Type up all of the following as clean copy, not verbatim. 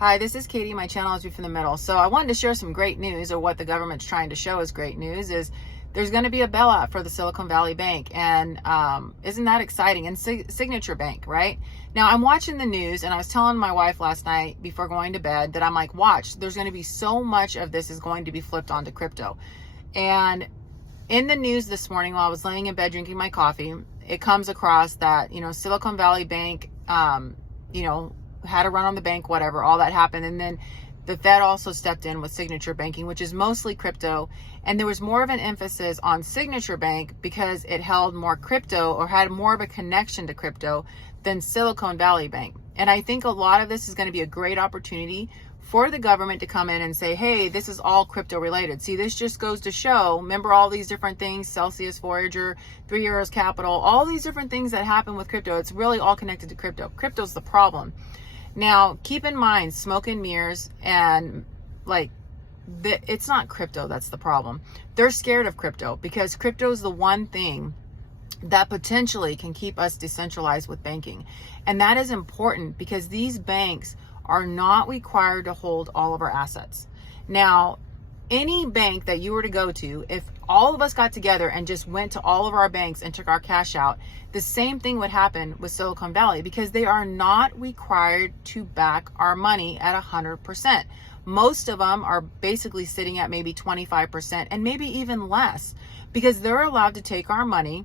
Hi, this is Katie. My channel is View from the Middle. So I wanted to share some great news, or what the government's trying to show as great news is there's going to be a bailout for the Silicon Valley Bank. And isn't that exciting? And Signature Bank, right? Now I'm watching the news, and I was telling my wife last night before going to bed that I'm like, watch, there's going to be so much of this is going to be flipped onto crypto. And in the news this morning, while I was laying in bed drinking my coffee, it comes across that, Silicon Valley Bank, had a run on the bank, whatever, all that happened. And then the Fed also stepped in with Signature Banking, which is mostly crypto. And there was more of an emphasis on Signature Bank because it held more crypto, or had more of a connection to crypto, than Silicon Valley Bank. And I think a lot of this is going to be a great opportunity for the government to come in and say, hey, this is all crypto related. See, this just goes to show, remember all these different things, Celsius, Voyager, 3 Arrows Capital, all these different things that happen with crypto. It's really all connected to crypto. Crypto's the problem. Now, keep in mind, smoke and mirrors, and it's not crypto that's the problem. They're scared of crypto because crypto is the one thing that potentially can keep us decentralized with banking. And that is important because these banks are not required to hold all of our assets. Now, any bank that you were to go to, if all of us got together and just went to all of our banks and took our cash out, the same thing would happen with Silicon Valley because they are not required to back our money at 100%. Most of them are basically sitting at maybe 25% and maybe even less because they're allowed to take our money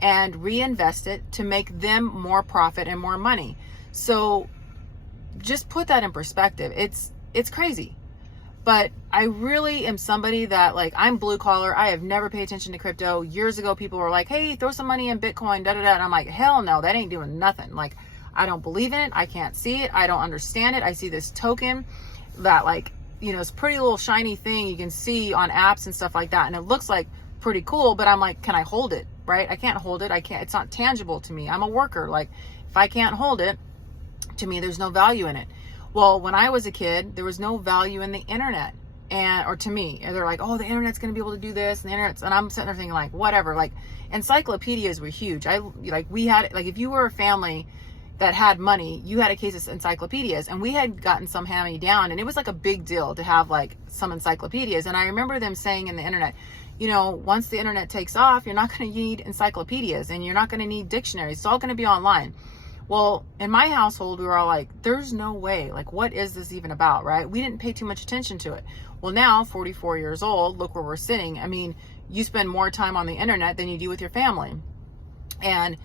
and reinvest it to make them more profit and more money. So just put that in perspective. It's crazy. But I really am somebody that, I'm blue collar. I have never paid attention to crypto. Years ago, people were like, hey, throw some money in Bitcoin, da da da. And I'm like, hell no, that ain't doing nothing. I don't believe in it. I can't see it. I don't understand it. I see this token that it's a pretty little shiny thing you can see on apps and stuff like that. And it looks like pretty cool, but I'm like, can I hold it? Right? I can't hold it. It's not tangible to me. I'm a worker. If I can't hold it, to me, there's no value in it. Well, when I was a kid, there was no value in the internet, or to me, and they're like, oh, the internet's going to be able to do this, and I'm sitting there thinking whatever. Encyclopedias were huge. If you were a family that had money, you had a case of encyclopedias, and we had gotten some hand down, and it was a big deal to have some encyclopedias. And I remember them saying in the internet, once the internet takes off, you're not going to need encyclopedias, and you're not going to need dictionaries. It's all going to be online. Well, in my household, we were all like, there's no way. What is this even about, right? We didn't pay too much attention to it. Well, now, 44 years old, look where we're sitting. I mean, you spend more time on the internet than you do with your family. And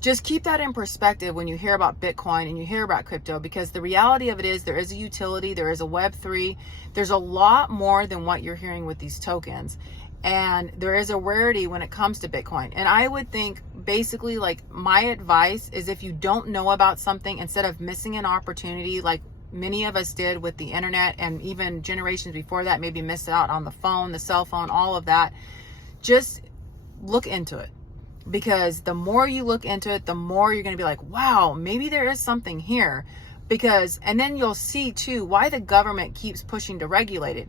just keep that in perspective when you hear about Bitcoin and you hear about crypto, because the reality of it is there is a utility, there is a Web3. There's a lot more than what you're hearing with these tokens. And there is a rarity when it comes to Bitcoin. And I would think basically my advice is, if you don't know about something, instead of missing an opportunity like many of us did with the internet, and even generations before that maybe missed out on the phone, the cell phone, all of that, just look into it. Because the more you look into it, the more you're going to be like, wow, maybe there is something here. And then you'll see too why the government keeps pushing to regulate it.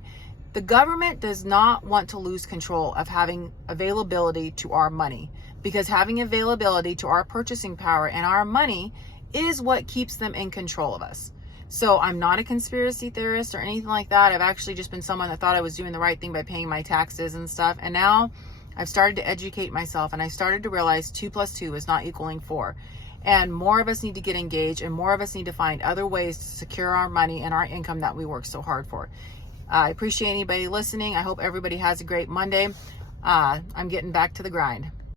The government does not want to lose control of having availability to our money, because having availability to our purchasing power and our money is what keeps them in control of us. So I'm not a conspiracy theorist or anything like that. I've actually just been someone that thought I was doing the right thing by paying my taxes and stuff. And now I've started to educate myself, and I started to realize 2 + 2 is not equaling 4. And more of us need to get engaged, and more of us need to find other ways to secure our money and our income that we work so hard for. I appreciate anybody listening. I hope everybody has a great Monday. I'm getting back to the grind.